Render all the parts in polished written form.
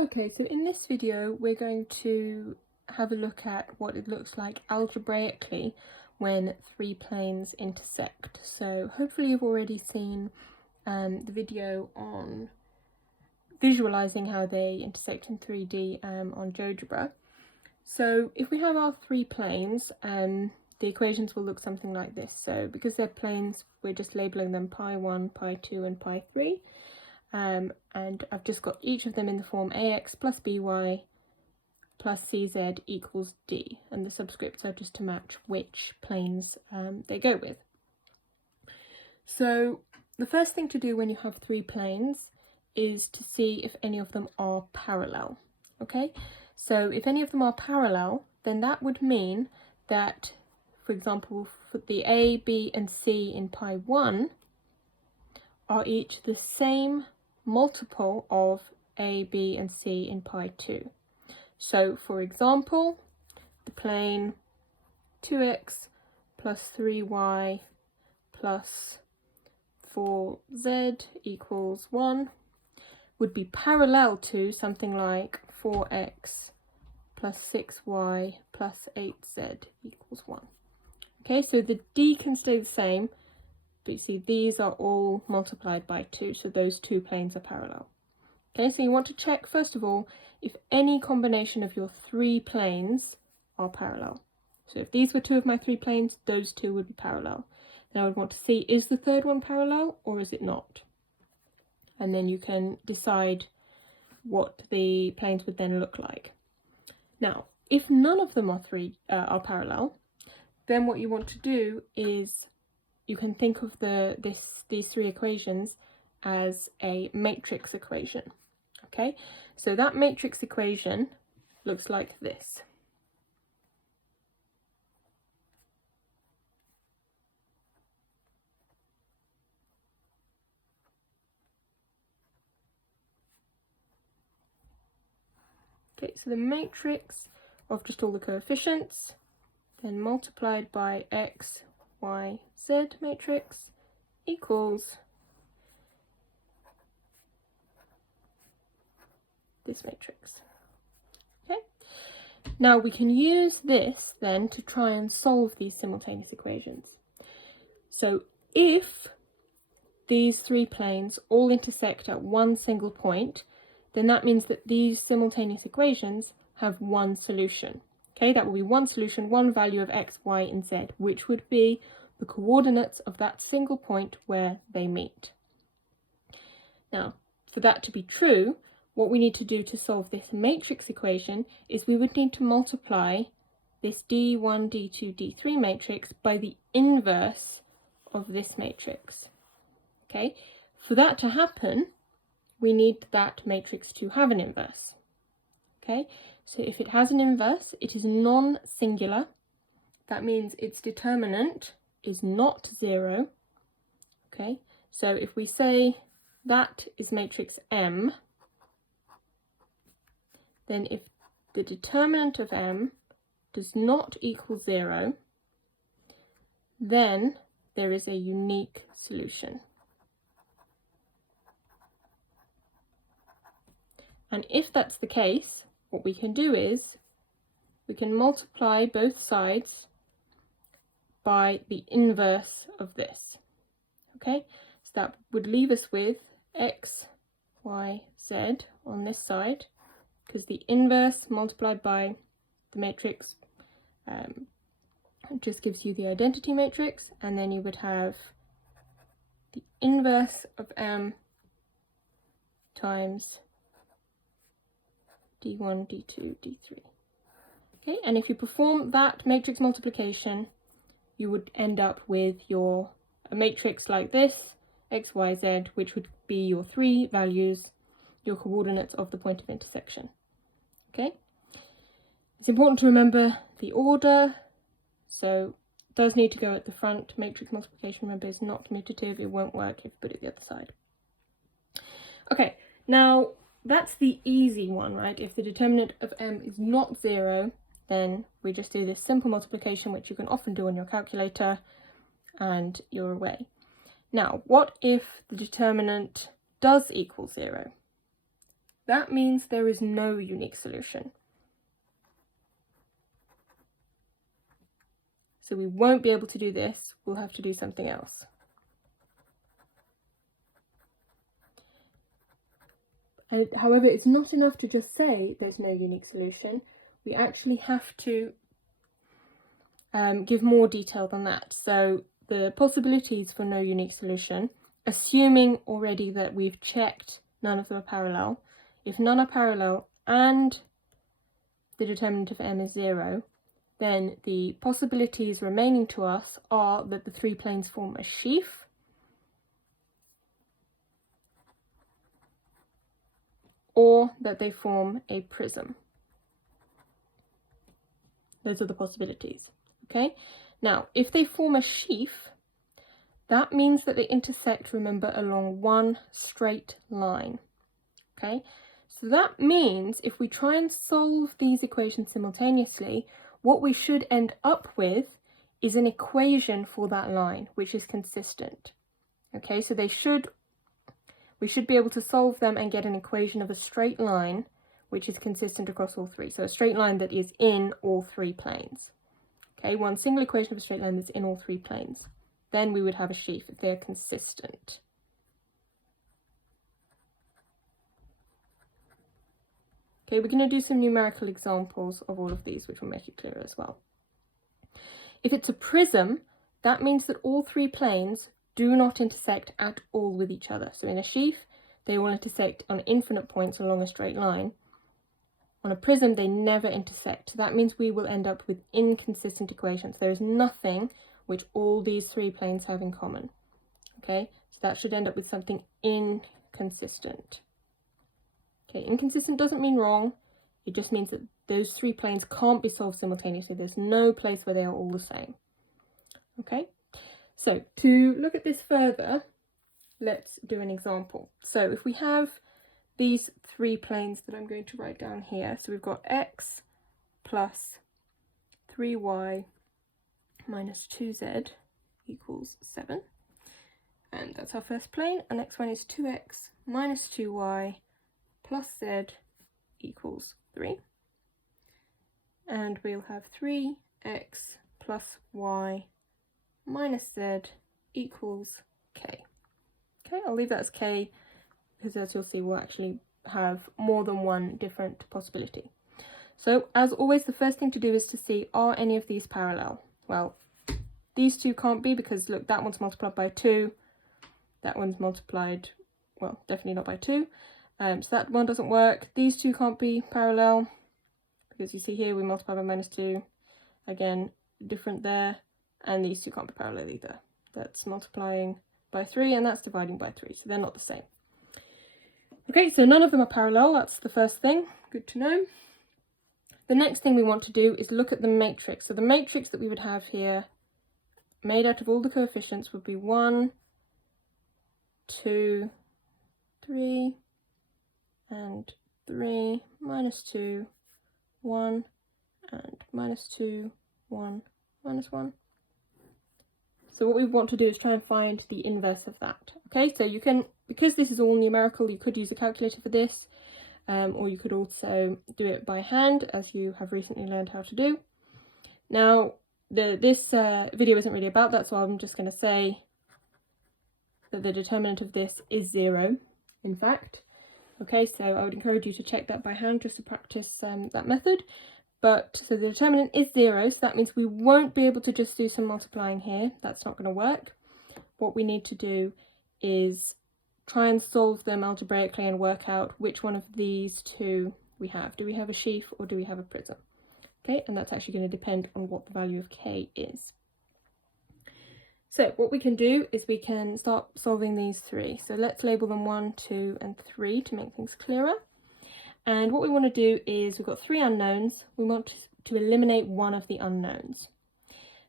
Okay, so in this video we're going to have a look at what it looks like algebraically when three planes intersect. So hopefully you've already seen the video on visualizing how they intersect in 3D on GeoGebra. So if we have our three planes, the equations will look something like this. So because they're planes, we're just labeling them pi1, pi2 and pi3. And I've just got each of them in the form ax plus by plus cz equals d, and the subscripts are just to match which planes they go with. So the first thing to do when you have three planes is to see if any of them are parallel. Okay, so if any of them are parallel, then that would mean that, for example, for the a, b and c in pi1 are each the same multiple of a, b and c in pi2. So for example, the plane 2x plus 3y plus 4z equals 1 would be parallel to something like 4x plus 6y plus 8z equals 1. Okay, so the d can stay the same, but you see these are all multiplied by 2, so those two planes are parallel. Okay, so you want to check first of all if any combination of your three planes are parallel. So if these were two of my three planes, those two would be parallel. Then I would want to see, is the third one parallel or is it not? And then you can decide what the planes would then look like. Now, if none of them are parallel, then what you want to do is you can think of these three equations as a matrix equation. Okay, so that matrix equation looks like this. Okay, so the matrix of just all the coefficients, then multiplied by x, y, z matrix equals this matrix. Okay, now we can use this then to try and solve these simultaneous equations. So if these three planes all intersect at one single point, then that means that these simultaneous equations have one solution. Okay, that will be one solution, one value of x, y, and z, which would be the coordinates of that single point where they meet. Now, for that to be true, what we need to do to solve this matrix equation is we would need to multiply this d1, d2, d3 matrix by the inverse of this matrix. Okay, for that to happen, we need that matrix to have an inverse. Okay, so if it has an inverse, it is non-singular. That means its determinant is not 0. Okay, so if we say that is matrix M, then if the determinant of M does not equal 0, then there is a unique solution. And if that's the case, what we can do is we can multiply both sides by the inverse of this. Okay, so that would leave us with x, y, z on this side, because the inverse multiplied by the matrix just gives you the identity matrix, and then you would have the inverse of M times d1, d2, d3. Okay, and if you perform that matrix multiplication, you would end up with a matrix like this, x, y, z, which would be your three values, your coordinates of the point of intersection. Okay, it's important to remember the order, so it does need to go at the front. Matrix multiplication, remember, is not commutative. It won't work if you put it the other side. Okay, now that's the easy one, right? If the determinant of M is not 0, then we just do this simple multiplication, which you can often do on your calculator, and you're away. Now, what if the determinant does equal 0? that means there is no unique solution. So we won't be able to do this, we'll have to do something else. And however, it's not enough to just say there's no unique solution. We actually have to give more detail than that. So the possibilities for no unique solution, assuming already that we've checked none of them are parallel, if none are parallel and the determinant of m is 0, then the possibilities remaining to us are that the three planes form a sheaf, or that they form a prism. Those are the possibilities, okay? Now, if they form a sheaf, that means that they intersect, remember, along one straight line, okay? So that means if we try and solve these equations simultaneously, what we should end up with is an equation for that line, which is consistent, okay? So we should be able to solve them and get an equation of a straight line which is consistent across all three. So a straight line that is in all three planes. Okay, one single equation of a straight line that's in all three planes. Then we would have a sheaf if they're consistent. Okay, we're going to do some numerical examples of all of these, which will make it clearer as well. If it's a prism, that means that all three planes do not intersect at all with each other. So in a sheaf, they will intersect on infinite points along a straight line. On a prism, they never intersect. So that means we will end up with inconsistent equations. There is nothing which all these three planes have in common. Okay, so that should end up with something inconsistent. Okay, inconsistent doesn't mean wrong. It just means that those three planes can't be solved simultaneously. There's no place where they are all the same. Okay, so to look at this further, let's do an example. So if we have these three planes that I'm going to write down here, so we've got x plus 3y minus 2z equals 7, and that's our first plane. Our next one is 2x minus 2y plus z equals 3, and we'll have 3x plus y minus z equals k. Okay, I'll leave that as k because, as you'll see, we'll actually have more than one different possibility. So as always, the first thing to do is to see, are any of these parallel? Well, these two can't be because look, that one's multiplied by 2, that one's multiplied, well, definitely not by 2, so that one doesn't work. These two can't be parallel because you see here we multiply by minus 2, again different there, and these two can't be parallel either. That's multiplying by 3 and that's dividing by 3, so they're not the same. Okay, so none of them are parallel, that's the first thing, good to know. The next thing we want to do is look at the matrix. So the matrix that we would have here, made out of all the coefficients, would be 1, 2, 3, and 3, minus 2, 1, and minus 2, 1, minus 1. So what we want to do is try and find the inverse of that. Okay, so you can, because this is all numerical, you could use a calculator for this, or you could also do it by hand, as you have recently learned how to do. Now, this video isn't really about that, so I'm just going to say that the determinant of this is 0, in fact. Okay, so I would encourage you to check that by hand just to practice that method. But so the determinant is 0, so that means we won't be able to just do some multiplying here. That's not going to work. What we need to do is try and solve them algebraically and work out which one of these two we have. Do we have a sheaf or do we have a prism? Okay, and that's actually going to depend on what the value of k is. So what we can do is we can start solving these three. So let's label them 1, 2, and 3 to make things clearer. And what we want to do is, we've got 3 unknowns. We want to eliminate one of the unknowns.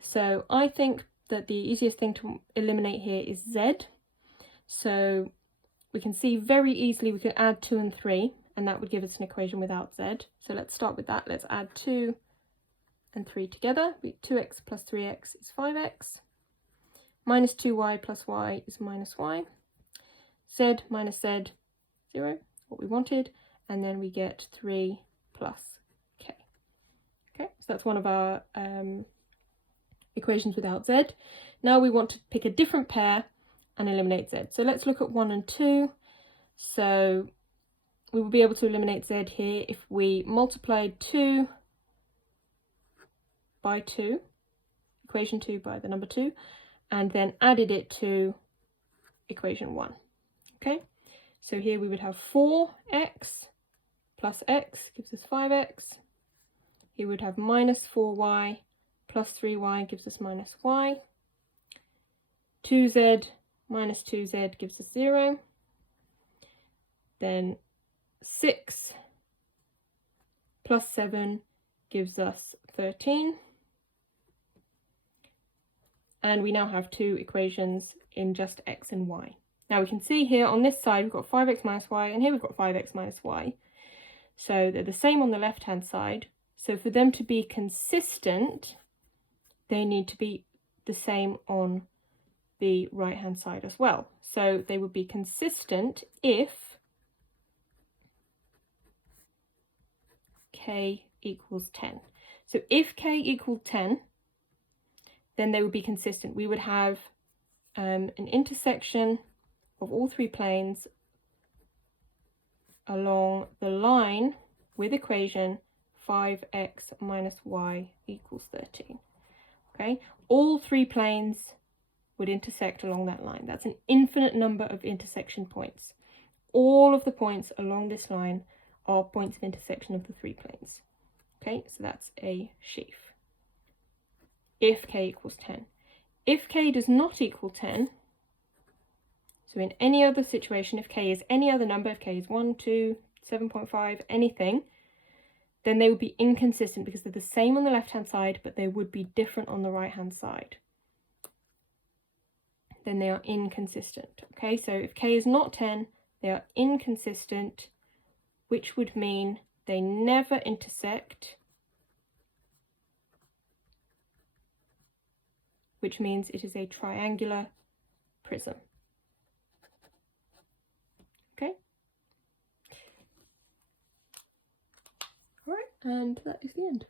So I think that the easiest thing to eliminate here is z. So we can see very easily we could add 2 and 3, and that would give us an equation without z. So let's start with that. Let's add 2 and 3 together. 2x plus 3x is 5x. Minus 2y plus y is minus y. Z minus z, 0, what we wanted. and then we get 3 plus k. Okay, so that's one of our equations without z. Now we want to pick a different pair and eliminate z. So let's look at 1 and 2. So we will be able to eliminate z here if we multiplied 2 by 2, equation 2 by the number 2, and then added it to equation 1. Okay, so here we would have 4x plus x gives us 5x. Here we would have minus 4y plus 3y gives us minus y. 2z minus 2z gives us 0. Then 6 plus 7 gives us 13. And we now have two equations in just x and y. Now we can see here on this side we've got 5x minus y, and here we've got 5x minus y. So they're the same on the left-hand side. So for them to be consistent, they need to be the same on the right-hand side as well. So they would be consistent if k equals 10. So if k equaled 10, then they would be consistent. We would have an intersection of all three planes along the line with equation 5x minus y equals 13. Okay, all three planes would intersect along that line. That's an infinite number of intersection points. All of the points along this line are points of intersection of the three planes. Okay, so that's a sheaf. If k equals 10. If k does not equal 10, so in any other situation, if k is any other number, if k is 1, 2, 7.5, anything, then they would be inconsistent because they're the same on the left-hand side, but they would be different on the right-hand side. Then they are inconsistent. Okay, so if k is not 10, they are inconsistent, which would mean they never intersect, which means it is a triangular prism. Okay. All right, and that is the end.